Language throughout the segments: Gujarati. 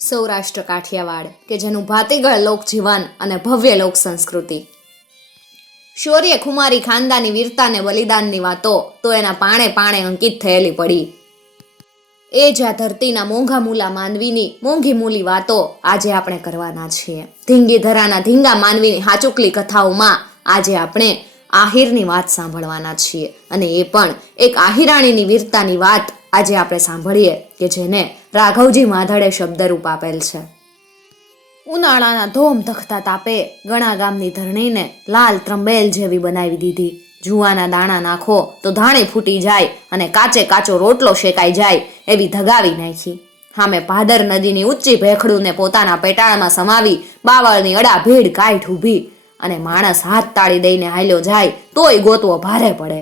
સૌરાષ્ટ્ર કાઠિયાવાડ, કે જેનું ભાતીગળ લોકજીવન અને ભવ્ય લોક સંસ્કૃતિ. શૌર્ય ખુમારી ખાનદાની વીરતાને બલિદાનની વાતો તો એના પાણે પાણે અંકિત થયેલી પડી. એ જ આ ધરતીના મોંઘા મૂલા માનવીની મોંઘી મૂલી વાતો આજે આપણે કરવાના છીએ. ધીંગી ધરાના ધીંગા માનવીની હાચુકલી કથાઓમાં આજે આપણે આહિરની વાત સાંભળવાના છીએ. અને એ પણ એક આહિરાણીની વીરતાની વાત આજે આપણે સાંભળીએ કે જેને રાઘવજી માધડે શબ્દરૂપ આપેલ છે. ઉનાળાના ધોમ ધખતા તાપે ગણા ગામની ધરણીને લાલ ત્રંબેલ જેવી બનાવી દીધી. જુવાના દાણા નાખો તો ધાણી ફૂટી જાય અને કાચે કાચો રોટલો શેકાઈ જાય એવી ધગાવી નાખી. હામે ભાદર નદીની ઊંચી ભેખડુને પોતાના પેટાળમાં સમાવી બાવળની અડા ભીડ કાઢ ઊભી અને માણસ હાથ તાળી દઈને હાલ્યો જાય તોય ગોતવો ભારે પડે.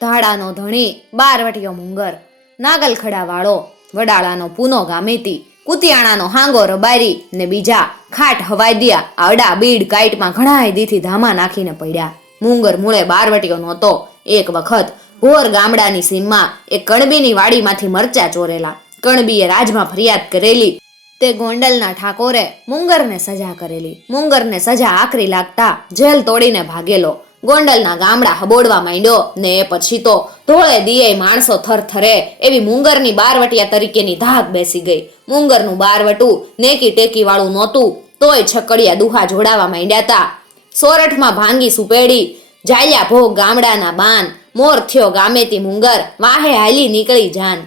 ધાડાનો ધણી બારવટીયો મુંગર, નાગલખડા વાળો વડાળાનો પૂનો ગામેતી, કુતિયાણાનો હાંગો રબારી ને બીજા ખાટ હવાઈ આ અડા બીડ કાઈટમાં ઘણા દીથી ધામા નાખીને પડ્યા. મુંગર મૂળે બારવટીઓ નહોતો. એક વખત ભોર ગામડાની સીમમાં એક કણબીની વાડીમાંથી મરચા ચોરેલા. કણબીએ રાજમાં ફરિયાદ કરેલી. તે ગોંડલના ઠાકોરે મુંગરને સજા કરેલી. મુંગરને સજા આકરી લાગતા જેલ તોડીને ભાગેલો. ગોંડલના ગામડા હબોડવા માંડ્યો. ને એ પછી તો ધોળે દિયે માણસો થરથરે એવી મુંગરની બારવટિયા તરીકેની ધાક બેસી ગઈ. મુંગરનું બારવટું નેકી ટેકી વાળું નહોતું, તોય છકડિયા દુહા જોડાવા માંડ્યા તા. સોરઠમાં ભાંગી સુપેડી જાયા ભોગ ગામડાના બાન, મોર થયો ગામેતી મુંગર, વાહે હાલી નીકળી જાન.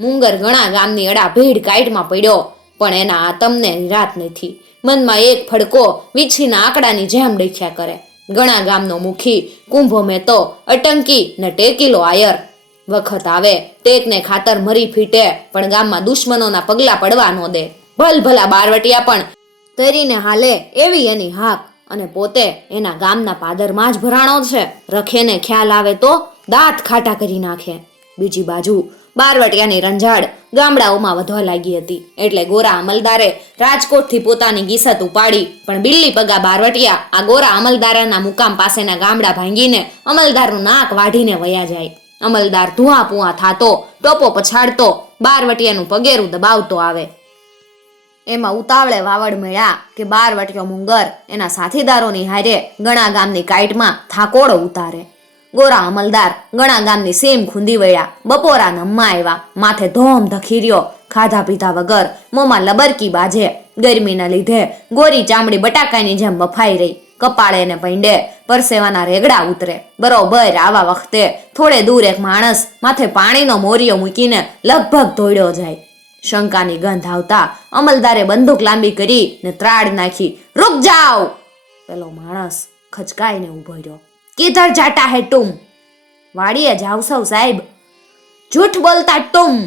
મુંગર ઘણા ગામની અડા ભીડ કાઈટમાં પડ્યો, પણ એના આતમને નિરાત નથી. મનમાં એક ફડકો વીછીના આંકડાની જેમ ડખ્યા કરે. ઘણા ગામનો મુખી, કુંભો મેતો, અટંકી ને ટેકીલો આયર. વખત આવે, ટેકને ખાતર મરી ફીટે, પણ ગામમાં દુશ્મનોના પગલા પડવા ન દે. ભલ ભલા બારવટિયા પણ તરીને હાલે એવી એની હાક. અને પોતે એના ગામના પાદરમાં જ ભરાણો છે. રખેને ખ્યાલ આવે તો દાંત ખાટા કરી નાખે. બીજી બાજુ બારવટિયાની રંજાડ ગામડાઓમાં વધવા લાગી હતી. એટલે ગોરા અમલદારે રાજકોટથી પોતાની ગીસત ઉપાડી. પણ બિલ્લી પગા બારવટિયા આ ગોરા અમલદારાના મુકામ પાસેના ગામડા ભાંગીને અમલદારનું નાક વાઢીને વયા જાય. અમલદાર ધુઆ પુઆ થાતો, ટોપો પછાડતો, બારવટિયાનું પગેરું દબાવતો આવે. એમાં ઉતાવળે વાવડ મળ્યા કે બારવટિયો મુંગર એના સાથીદારોની હારે ગણા ગામની કાઇટમાં થાકોડો ઉતારે. ગોરા અમલદાર ગણા ગામની સેમ ખૂંદી વળ્યા બપોરા નમમાં આવ્યા માથે ધોમ ધખીર્યો, ખાધા પીધા વગર મોંમાં લબરકી બાજે, ગરમીના લીધે ગોરી ચામડી બટાકાની જેમ બફાઈ રહી, કપાળે ને પૈંડે પરસેવાના રેગડા ઉતરે. બરોબર આવા વખતે થોડે દૂર એક માણસ માથે પાણીનો મોરિયો મૂકીને લગભગ ધોડ્યો જાય. શંકાની ગંધ આવતા અમલદારે બંદૂક લાંબી કરી ને ત્રાડ નાખી, રૂક જાઓ! પેલો માણસ ખચકાઈને ઊભો રહ્યો. કેધર જાટા હે ટુમ? વાડીએ જાવ સૌ સાહેબ. જૂઠ બોલતા ટુમ.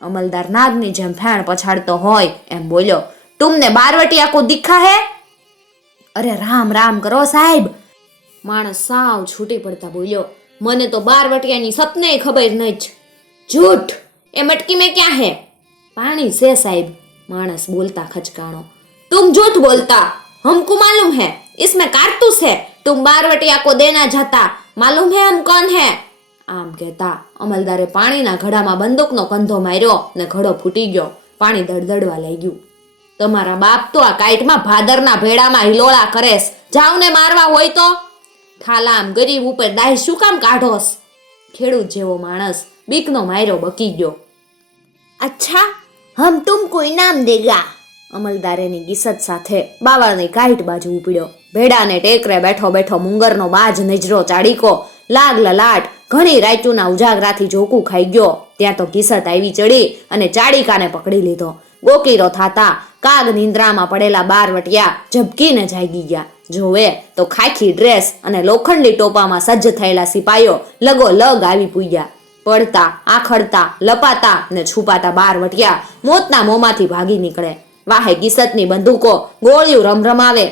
અમલદાર નાગની જેમ ફેણ પછાડતો હોય એમ બોલ્યો. ટુમને બારવટી આખું દીખા હે? અરે રામ રામ કરો સાહેબ. માણસ સાવ છૂટી પડતા બોલ્યો. મને તો બારવટિયાની સપને ખબર નહીં જ. જૂઠ! એ મટકી મેં ક્યાં હે? પાણી છે સાહેબ. માણસ બોલતા ખચકાણો. તું જૂઠ બોલતા. हमको मालूम है इसमें कारतूस है तुम बारवटिया को देना चाहता मालूम है हम कौन है આમ કહેતા અમલદારે પાણીના ઘડામાં બંદૂકનો કંધો માર્યો ને ઘડો ફૂટી ગયો પાણી દળદળવા લાગ્યું તમારા બાપ તો આ કાઈટમાં ભાદરના ભેડામાં હિલોળા કરેસ જાવ ને મારવા હોય તો થાલામ ગરીબ ઉપર દાય શું કામ કાઢોસ ખેડૂત જેવો માણસ બીકનો માયરો બકી ગયો અચ્છા હમ તુમકો ઇનામ દેગા અમલદારેની ગીસત સાથે બાવળની કાઈટ બાજુ ઉપડ્યો. ભેડાને ટેકરે બેઠો બેઠો મુંગરનો બાજ નજરો ચાડીકો લાગ લલાટ, ઘણી રાયચુના ઉજાગરાથી જોકું ખાઈ ગયો. ત્યાં તો ગીસત આવી ચડી અને ચાડીકાને પકડી લીધો. ગોકીરો થાતા કાગ નિંદ્રામાં પડેલા બાર વટિયા ઝબકીને જાગી ગયા. જોવે તો ખાખી ડ્રેસ અને લોખંડી ટોપામાં સજ્જ થયેલા સિપાઈઓ લગો લગ આવી પૂગ્યા. પડતા, આખડતા, લપાતા ને છુપાતા બાર વટિયા મોતના મોંમાંથી ભાગી નીકળે. વાહે ગીસતની બંદૂકો ગોળિયું રમરમાવે.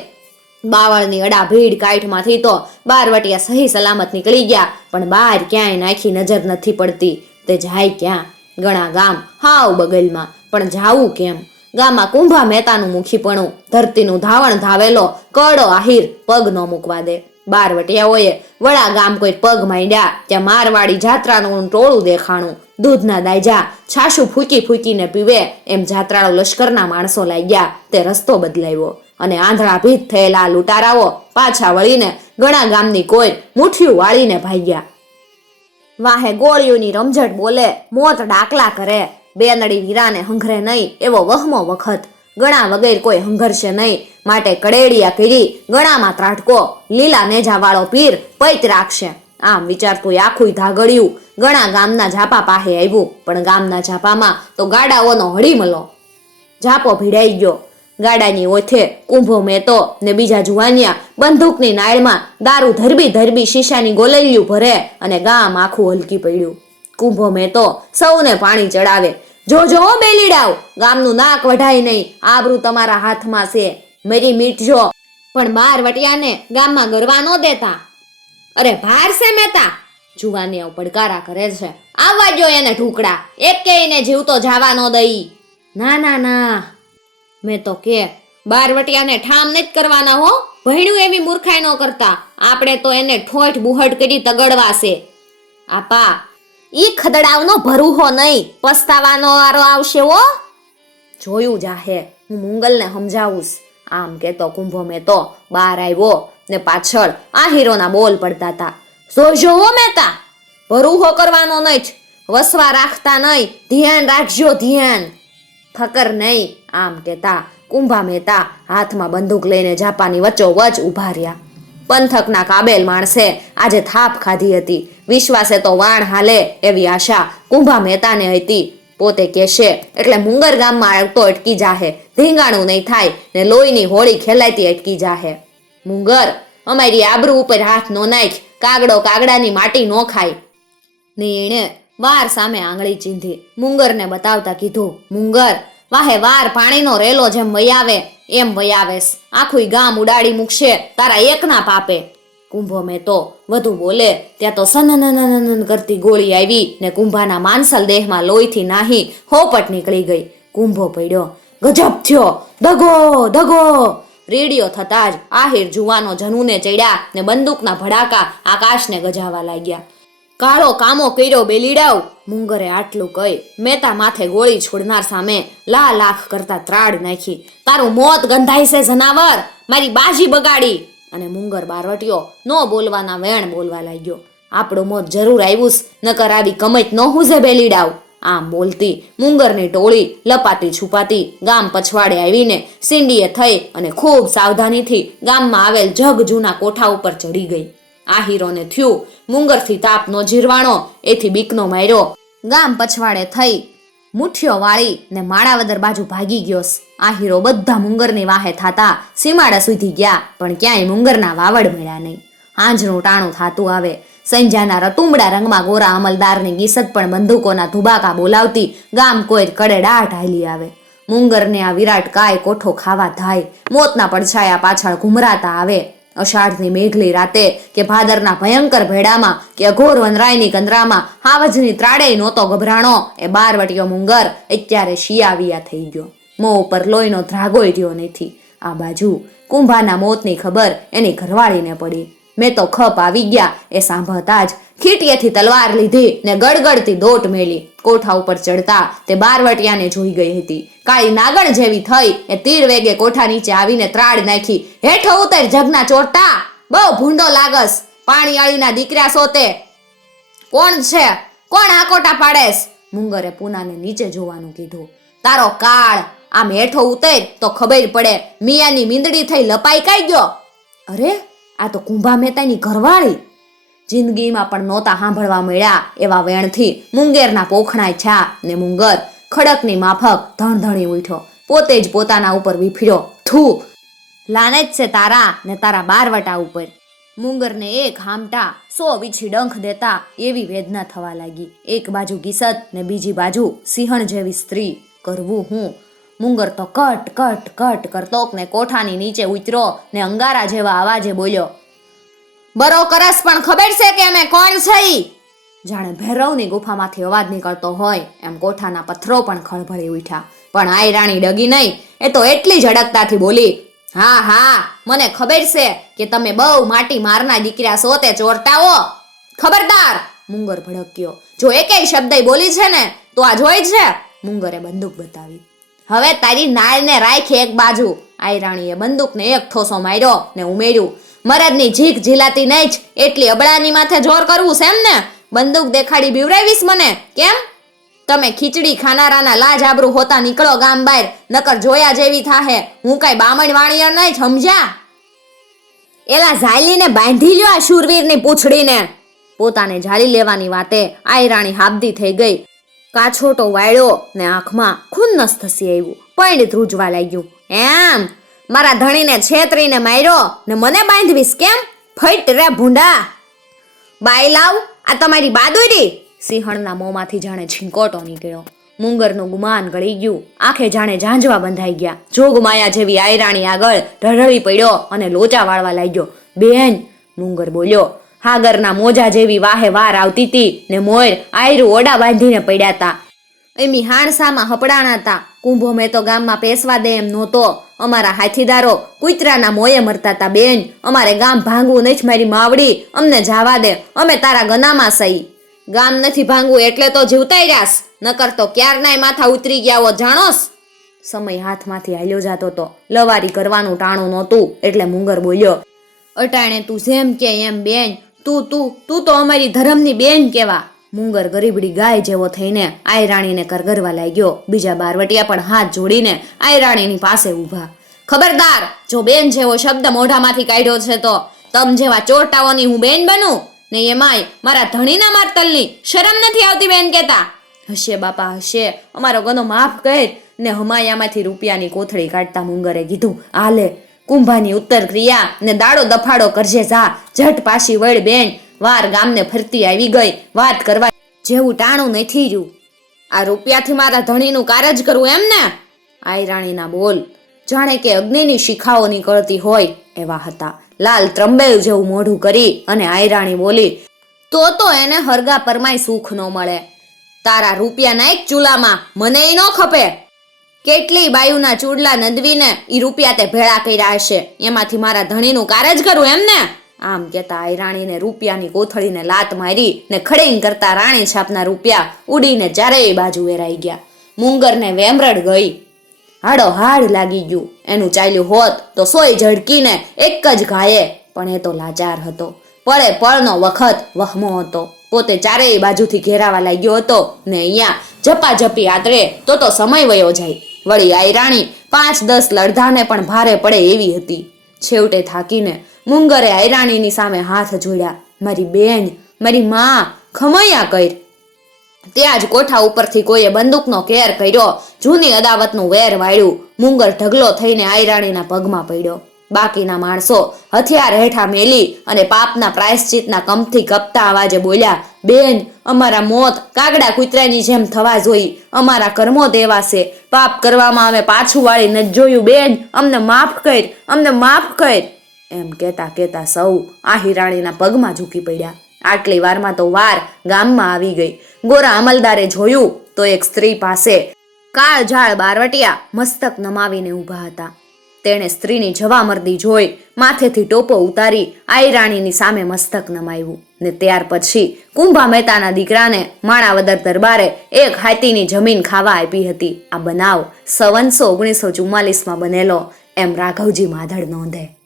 બાવળની અડા ભીડ કાઈઠમાંથી તો બાર વટિયા સહી સલામત નીકળી ગયા, પણ બહાર ક્યાંય નાખી નજર નથી પડતી. તે જાય ક્યાં? ગણા ગામ હાવ બગલમાં, પણ જાવું કેમ? ગામમાં કુંભા મહેતાનું મુખીપણું, ધરતીનું ધાવણ ધાવેલો કડો આહીર પગ ન મૂકવા દે. બાર વટિયાઓએ વડા ગામ કોઈ પગ માંડ્યા, ત્યાં મારવાડી જાત્રાનું ટોળું દેખાણું. દૂધના દાયજા છાશું ફૂકી ફૂકીને પીવે એમ જાત્રાળુ લશ્કરના માણસો લાગ્યા. તે રસ્તો બદલાવ્યો અને આંધળા ભીત થયેલા લૂંટારાઓ પાછા વળીને ઘણા ગામની કોઈ મુઠ્ઠીઓ વાળીને ભાગ્યા. વાહે ગોળીઓની રમઝટ બોલે, મોત ડાકલા કરે. બેનડી વીરાને હંઘરે નહીં એવો વહમો વખત. ગણા વગેરે કોઈ હંઘરશે નહીં. માટે કડેડિયા કરી ગણામાં ત્રાટકો. લીલા નેજાવાળો પીર પૈત રાખશે. આમ વિચારતું આખું ધાગળ્યું ગણા ગામના ઝાપા પાસે આવ્યું. પણ ગામના ઝાપામાં તો ગાડાઓનો હળીમલો. ઝાપો ભીડાઈ ગયો. ગાડાની ઓથે કુંભો મેતો ને બીજા જુવાનિયા બંદૂકની નાળમાં દારૂ ધરબી ધરબી શીશાની ગોલૈયું ભરે અને ગામ આખું હલકી પડ્યું. કુંભો મેતો સૌને પાણી ચડાવે. જોજો જો બેલીડાવ ગામનું નાક વઢાય નહીં. આબરૂ તમારા હાથમાં છે. મેરી મીઠજો પણ બાર વટિયાને ગામમાં ગરવા ન દેતા. અરે ભાર છે મહેતા. જુવાનીઓ પડકારા કરે છે. આવવા જો એને ઢુકડા એક કે એને જીવતો જાવા ન દઈ. ના ના ના. મેં તો કે બારવટિયાને ઠામ નથી કરવાના હો. ભણ્યું એવી મૂર્ખાઈ ન કરતા. આપણે તો એને ઠોઠ બુહટ કરી તગડવાશે આપા ઈ ખદડાવનો ભરૂહો નહીં. પસ્તાવાનો વારો આવશે હો. જોયું જાહે, હું મુંગલને સમજાવુંશ આમ કેતો કુંભો મેં તો બહાર આવ્યો ને પાછળ આ હીરોના બોલ પડતા હતા જોજો હો મેતા ભરૂહો કરવાનો નહીં જ. વસવા રાખતા નહીં. ધ્યાન રાખજો, ધ્યાન. ફકર નહીં, આમ કેતા કુંભા મહેતા હાથમાં બંદૂક લઈને જાપાની વચ્ચોવચ ઊભા રહ્યા. પંથકના કાબેલ માણસે આજે થાપ ખાધી હતી. વિશ્વાસે તો વાણ હાલે એવી આશા કુંભા મહેતાને હતી. પોતે કહેશે, એટલે મુંગર ગામમાં આવતો અટકી જાહે. ધીંગાણું નહીં થાય ને લોહીની હોળી ખેલાતી અટકી જાહે. મુંગર, અમારી આબરૂ ઉપર હાથ નો નાખ. કાગડો કાગડાની માટી નો ખાય. ને એણે વાર સામે આંગળી ચીંધી. મુંગરને બતાવતા કીધું, મુંગર વાહે વાર પાણીનો રેલો જેમ વયાવે એમ વયાવેસ આખું ગામ ઉડાડી મૂકશે, તારા એકના પાપે. કુંભો મેં તો વધુ બોલે, ત્યાં તો સનનનનન કરતી ગોળી આવી ને કુંભાના માનસલ દેહમાં લોહીથી નાહી હોપટ નીકળી ગઈ. કુંભો પડ્યો, ગજબ થયો, દગો દગો. રેડિયો થતા જ આહિર જુવાનો જનુને ચડ્યા ને બંદૂકના ભડાકા આકાશને ગજાવા લાગ્યા. કાળો કામો કર્યો બેલીડાવ. મુંગરે આટલું કહી મેતા માથે ગોળી છોડનાર સામે લા લાખ કરતા ત્રાડ નાખી. તારું મોત ગંધાય છે જનાવર. મારી બાજી બગાડી. અને મુંગર બારવટ્યો નો બોલવાના વેણ બોલવા લાગ્યો. આપણું મોત જરૂર આવ્યું નકર આવી કમત ન હુંઝે બેલીડાવ. આમ બોલતી, મુંગરની ટોળી લપાતી છુપાતી, ગામ પછવાડે આવીને સિંડીએ થઈ અને ખૂબ સાવધાનીથી ગામમાં આવેલ જગ જૂના કોઠા ઉપર ચડી ગઈ. આ હીરોને થયું. મુંગરથી તાપનો જીરવાણો એથી બીકનો માર્યો. ગામ પછવાડે થઈ. મુઠ્ઠીઓ વાળી ને માળાવદર બાજુ ભાગી ગયો. આ હીરો બધા મુંગરની વાહે થાતા. સીમાડા સુધી ગયા, પણ ક્યાંય મુંગરના વાવડ મળ્યા નહીં. હાંજનું ટાણું થાતું આવે. સંજાના રતુંબડા રંગમાં ગોરા અમલદારની ગીસત પણ બંદૂકોના ધુબાકા બોલાવતી ગામ કોઈ કડેડાટ હાલી આવે. મુંગરને આ વિરાટ કાય કોઠો ખાવા થાય. મોતના પડછાયા પાછળ ઘુમરાતા આવે. અષાઢની મેઘલી રાતે કે ભાદરના ભયંકર ભેડામાં કે અઘોર વનરાયની કંદરામાં હાવજની ત્રાડેય નહોતો ગભરાણો. એ બારવટીયો મુંગર અત્યારે શિયાવિયા થઈ ગયો. મોં ઉપર લોહીનો ધ્રાગોય રહ્યો નથી. આ બાજુ કુંભાના મોતની ખબર એની ઘરવાળીને પડી. મેં તો ખપ આવી ગયા. એ સાંભળતા જ ખીટીએથી તલવાર લીધી ને ગડગડતી દોટ મેલી. કોઠા ઉપર ચડતા તે બારવટિયાને જોઈ ગઈ હતી. કાળી નાગણ જેવી થઈ એ તીર વેગે કોઠા નીચે આવીને ત્રાડ નાખી. હેઠો ઉતર, જગના ચોરતા! બહુ ભૂંડો લાગસ! પાણીયાળીના દીકરા સોતે! કોણ છે? કોણ આકોટા પાડેસ? મુંગરે પૂનાને નીચે જોવાનું કીધું. તારો કાળ! આમ હેઠો ઉતર તો ખબર પડે, મિયાની મીંદડી થઈ લપાઈ કાઈ ગયો. અરે, આ તો કુંભા મહેતાની ઘરવાળી! જિંદગીમાં પણ નહોતા સાંભળવા મળ્યા એવા વેણથી મુંગેરના પોખણાય છા ને મુંગર ખડકની માફક ધણધણી ઉઠ્યો પોતે જ પોતાના ઉપર વિફર્યો થૂ જ છે તારા ને તારા બારવટા ઉપર. મુંગરને એક હામટા સો વીછી ડંખ દેતા એવી વેદના થવા લાગી. એક બાજુ ગીસત ને બીજી બાજુ સિંહણ જેવી સ્ત્રી. કરવું હું? મુંગર તો કટ કટ કટ કરતો ને કોઠાની નીચે ઉતરો ને અંગારા જેવા અવાજે બોલ્યો બરો કરસ પણ ખબર છે કે અમે કોણ છે જાણે ભૈરવની ગુફામાંથી અવાજ નીકળતો હોય, એમ કોઠાના પથ્થરો પણ ખળભળી ઉઠ્યા. પણ આઈ રાણી ડગી નહીં, એ તો એટલી ઝડકતાથી બોલી, હા હા, મને ખબર છે કે તમે બહુ માટી મારના દીકરા છો તે ચોરટાઓ. ખબરદાર, મુંગર ભડક્યો. જો એકેય શબ્દ બોલી છે ને, તો આ જોઈ છે? મુંગરે બંદૂક બતાવી. હવે તારી નાળને રાખી એક બાજુ. આયરાણીએ બંદૂકને એક ઠોસો માર્યો ને ઉમેર્યું મરદની ઝીક ઝીલાતી નહીં જ, એટલી અબળાની માથે જોર કરવું છે એમ ને? બંદૂક દેખાડી બીવરાવીશ મને. કેમ? તમે ખીચડી ખાનારાના લાજ આબરૂ હોતા નીકળો ગામ બહાર, નકર જોયા જેવી થાહે. હું કાંઈ બામણ વાણિયા નહીં, સમજ્યા? એલા ઝાલીને બાંધી લ્યો આ શૂરવીરની પૂંછડીને. પોતાને ઝાલી લેવાની વાતે આયરાણી હાબદી થઈ ગઈ. કાછોટો વાળ્યો ને આંખમાં ખુન્નસ થસી આવ્યું. પૈણ ધ્રુજવા લાગ્યું. એમ મારા ધણીને છેતરીને માર્યો ને મને બાંધવીશ કેમ? ફઈટ રે ભૂંડા. બાઈ લાવ, આ તમારી બાદુરી. સિંહણના મોંમાંથી જાણે છીંકોટો નીકળ્યો. મુંગરનું ગુમાન ગળી ગયું. આંખે જાણે ઝાંઝવા બંધાઈ ગયા. જોગમાયા જેવી આયરાણી આગળ ઢળળી પડ્યો અને લોચા વાળવા લાગ્યો. બેન, મુંગર બોલ્યો, હાગરના મોજા જેવી વાહે વાર આવતી હતી ને મોર આયરું ઓડા બાંધીને પડ્યા તા. એમી હાણસામાં હપડાણા હતા કુંભો મેં તો ગામમાં પેસવા દે એમ નહોતો. અમારા હાથીદારો કૂતરાના મોયે મરતા તા બેન. અમારે ગામ ભાંગવું નહીં મારી માવડી. અમને જાવા દે. અમે તારા ગનામાં સહી. ગામ નથી ભાંગવું એટલે તો જીવતાય રહ્યાસ નકર તો ક્યારનાય માથા ઉતરી ગયા હો જાણોસ? સમય હાથમાંથી હાલ્યો જાતો તો. લવારી કરવાનું ટાણું નહોતું. એટલે મુંગર બોલ્યો, અટાણે તું જેમ કે એમ બેન. તું તું તું તો અમારી ધર્મની બેન કેવા મુંગર ગરીબડી ગાય જેવો થઈને આયરાણીને કરગરવા લાગ્યો. બીજા બારવટિયા પણ હાથ જોડીને આયરાણીની પાસે ઊભા. ખબરદાર, જો બેન જેવો શબ્દ મોઢામાંથી કાઢ્યો છે તો તમ જેવા ચોરટાઓની હું બેન બનું? ને એમાંય મારા ધણીના મારતલની શરમ નથી આવતી બેન કેતા હશે બાપા, હશે. અમારો ગનો માફ કર. ને હમાયામાંથી રૂપિયાની કોથળી કાઢતા મુંગરે કીધું, હાલે, કુંભાની ઉત્તર ક્રિયા ને દાડો દફાડો કરજે જા. ઝટ પાછી વળ બેન. વાર ગામને ફરતી આવી ગઈ. વાત કરવા જેવું ટાણું નથી રહ્યું. આ રૂપિયાથી મારા ધણીનું કારજ કરવું એમ ને? આયરાણીના બોલ. જાણે કે અગ્નિની શિખાઓ નીકળતી હોય એવા હતા. લાલ ત્રંબેલ જેવું મોઢું કરી અને આયરાણી બોલી, તો તો એને હરગા પરમાય સુખ ન મળે. તારા રૂપિયા નાખ ચૂલામાં મને ન ખપે. કેટલી બાયુના ચૂડલા નદવીને ઈ રૂપિયા તે ભેળા કર્યા હશે. એમાંથી મારા ધણીનું કારજ કરું એમ ને? આમ કહેતા આ રાણીને રૂપિયાની કોથળીને લાત મારી ને ખડેંગ કરતા રાણી છાપના રૂપિયા ઉડીને ચારેય બાજુ વેરાઈ ગયા. મુંગરને વેમરડ ગઈ. હાડો હાડ લાગી ગયું. એનું ચાલ્યું હોત તો સોય ઝડકીને એક જ ઘાયે, પણ એ તો લાચાર હતો. પળે પળનો વખત વહમો હતો. પોતે ચારેય બાજુથી ઘેરાવા લાગ્યો હતો ને અહીંયા ઝપાઝપી આતરે તો તો સમય વયો જાય. વળી આયરાણી પાંચ દસ લડધાને પણ ભારે પડે એવી હતી. છેવટે થાકીને મુંગરે આયરાણીની સામે હાથ જોડ્યા. મારી બેન, મારી માં, ખમૈયા કર ત્યાં જ કોઠા ઉપરથી કોઈએ બંદૂકનો કેર કર્યો, જૂની અદાવતનું વેર વાળ્યું. મુંગર ઢગલો થઈને આયરાણીના પગમાં પડ્યો. બાકીના માણસો હથિયાર હેઠા મેલી અને પાપના પ્રાયશ્ચિતના કંપથી કપતા અવાજે બોલ્યા, બેન, અમારા મોત કાગડા કૂતરાની જેમ થવા જોઈ. અમારા કર્મો દેવા છે પાપ કરવામાં અમે પાછું વાળી નથી જોયું, બેન. અમને માફ કર અમને માફ કર એમ કહેતા કહેતા સૌ આ હિરાણીના પગમાં ઝૂકી પડ્યા. આટલી વારમાં તો વાર ગામમાં આવી ગઈ. ગોરા અમલદારે જોયું તો એક સ્ત્રી પાસે કાળ ઝાળ બારવટિયા મસ્તક નમાવીને ઊભા હતા. તેણે સ્ત્રીની જવામર્દી જોઈ, માથેથી ટોપો ઉતારી આયરાણીની સામે મસ્તક નમાવ્યું ને ત્યાર પછી કુંભા મહેતાના દીકરાને માણાવદર દરબારે એક હાથીની જમીન ખાવા આપી હતી. આ બનાવ સવનસો ઓગણીસો ચુમ્માલીસમાં બનેલો, એમ રાઘવજી માધડ નોંધે.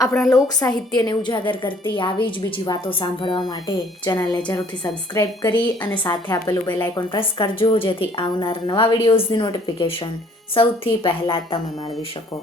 આપણા લોક સાહિત્યને ઉજાગર કરતી આવી જ બીજી વાતો સાંભળવા માટે ચેનલને જરૂરથી સબસ્ક્રાઇબ કરી અને સાથે આપેલું બેલ આઇકોન પ્રેસ કરજો, જેથી આવનાર નવા વિડીયોઝની નોટિફિકેશન સૌથી પહેલાં તમે મેળવી શકો.